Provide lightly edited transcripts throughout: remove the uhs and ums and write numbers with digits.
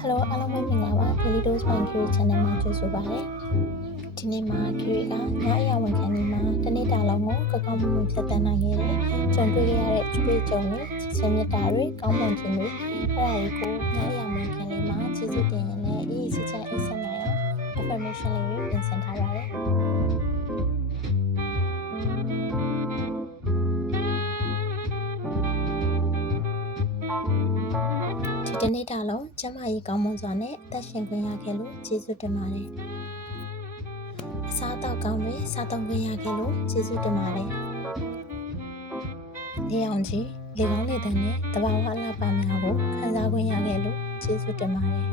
Hello အားလုံးပဲမင်္ဂလာပါ Daily Dose by Curie Channel မှာကြိုဆိုပါရစေ။ဒီနေ့မှာ Curie ကငါးအရာဝန်ခံတွေမှာတစ်နေ့တာလုံးကိုကောင်းမှုဖြတ်သန်းနိုင်ခဲ့တဲ့ကြုံတွေ့ရတဲ့ကျွေးကြုံတွေချစ်မြတ်တာတွေကောင်းမွန်ခြင်းတွေအဲ့ဒါတွေကိုငါးအရာဝန်ခံတွေမှာကျေးဇူးတင်ရတဲ့အေးစစ်ချအိတ်ဆက်နိုင်အောင် affirmation လေးတွေပြင်ဆင်ထားပါတယ်။ဒီနေ့တာလုံးကျမကြီးကောင်းမွန်စွာနဲ့အသက်ရှင်ခွင့်ရခဲ့လို့ကျေးဇူးတင်ပါတယ်။အစားအသောက်ကောင်းတွေစားသုံးခွင့်ရခဲ့လို့ကျေးဇူးတင်ပါတယ်။နေအောင်ကြီးလေကောင်းလေသန့်နဲ့တဘာဝအလှပများကိုခံစားခွင့်ရခဲ့လို့ကျေးဇူးတင်ပါတယ်။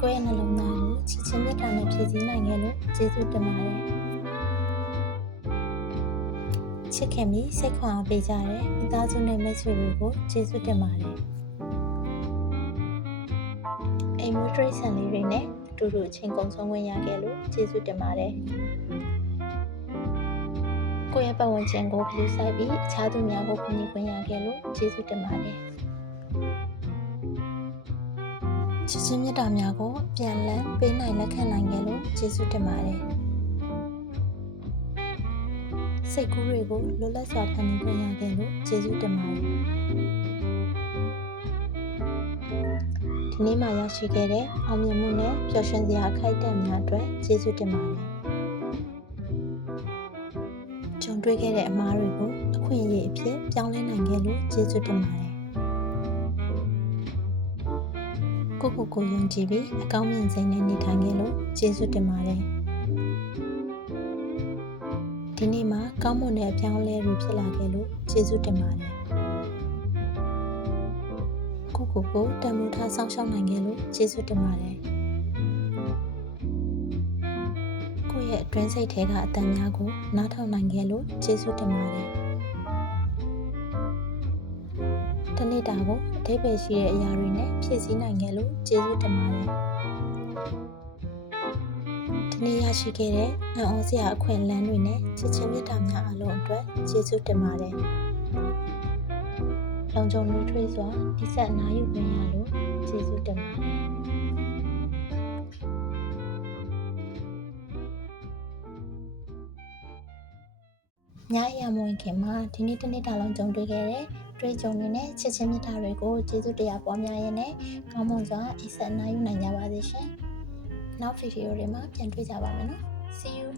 ကိုယ့်ရဲ့နှလုံးသားကိုချစ်ချင်းမြတ်တာနဲ့ဖြည့်ဆည်းနိုင်ခဲ့လို့ကျေးဇူးတင်ပါတယ်။ချစ်ခင်ပြီးစိတ်ခွန်အားပေးကြတဲ့မိသားစုနဲ့မိတ်ဆွေတွေကိုကျေးဇူးတင်ပါတယ်။အိမ်မွေးတရိတ်ဆန်လေးတွေနဲ့အတူတူအချိန်ကုန်ဆုံးခွင့်ရခဲ့လို့ကျေးဇူးတင်ပါတယ်။ကိုယ့်ရဲ့ပတ်ဝန်းကျင်ကိုဂရုစိုက်ပြီးအခြားသူများကိုကူညီခွင့်ရခဲ့လို့ကျေးဇူးတင်ပါတယ်။ချစ်ချင်းမြတ်တာများကိုပြန်လည်ပေးနိုင်လက်ခံနိုင်ခဲ့လို့ကျေးဇူးတင်ပါတယ်။စိတ်ကူးတွေကိုလွတ်လပ်စွာဖန်တီးခွင့်ရခဲ့လို့ကျေးဇူးတင်ပါတယ်။ဒီနေ့မှရရှိခဲ့တဲ့အောင်မြင်မှုနဲ့ပျော်ရွှင်စရာအခိုက်အတန့်များအတွက်ကျေးဇူးတင်ပါတယ်။ကြုံတွေ့ခဲ့တဲ့အမှားတွေကိုအခွင့်အရေးအဖြစ်ပြောင်းလဲနိုင်ခဲ့လို့ကျေးဇူးတင်ပါတယ်။ကိုယ့်ကိုယ်ယုံကြည်ပြီးအကောင်းမြင်စိတ်နဲ့နေထိုင်ခဲ့လို့ကျေးဇူးတင်ပါတယ်။ဒီနေ့မှာကောင်းမွန်တဲ့အပြောင်းအလဲတွေဖြစ်လာခဲ့လို့ကျေးဇူးတင်ပါတယ်။ကိုယ့်ကိုယ်တန်ဖိုးထားစောင့်ရှောက်နိုင်ခဲ့လို့ကျေးဇူးတင်ပါတယ်။ကိုယ့်ရဲ့အတွင်းစိတ်ထဲကအတန်များကိုနားထောင်နိုင်ခဲ့လို့ကျေးဇူးတင်ပါတယ်။တနေ့တာကိုအဓိပ္ပာယ်ရှိတဲ့အရာတွေနဲ့ဖြည့်ဆည်းနိုင်ခဲ့လို့ကျေးဇူးတင်ပါတယ်။ဒီနေ့ရရှိခဲ့တဲ့အံ့ဩစရာအခွင့်အလမ်းတွေနဲ့ချစ်ချင်းမြတ်တာများအလုံးအတွက်ကျေးဇူးတင်ပါတယ်။လုံခြုံမှုထွေးစွာဒီဆက်အနားယူခွင့်ရလို့ကျေးဇူးတင်ပါတယ်။ညအရာမဝင်ခင်မှာဒီနေ့တစ်နေ့တာလုံးကြုံတွေ့ခဲ့တဲ့တွေ့ကြုံတွေနဲ့ချစ်ချင်းမြတ်တာတွေကိုကျေးဇူးတရားပွားများရင်းနဲ့ကောင်းမွန်စွာအိပ်ဆက်အနားယူနိုင်ကြပါစေရှင်။နောက်ဗီဒီယိုတွေမှာပြန်တွေ့ကြပါမယ်နော်။ See you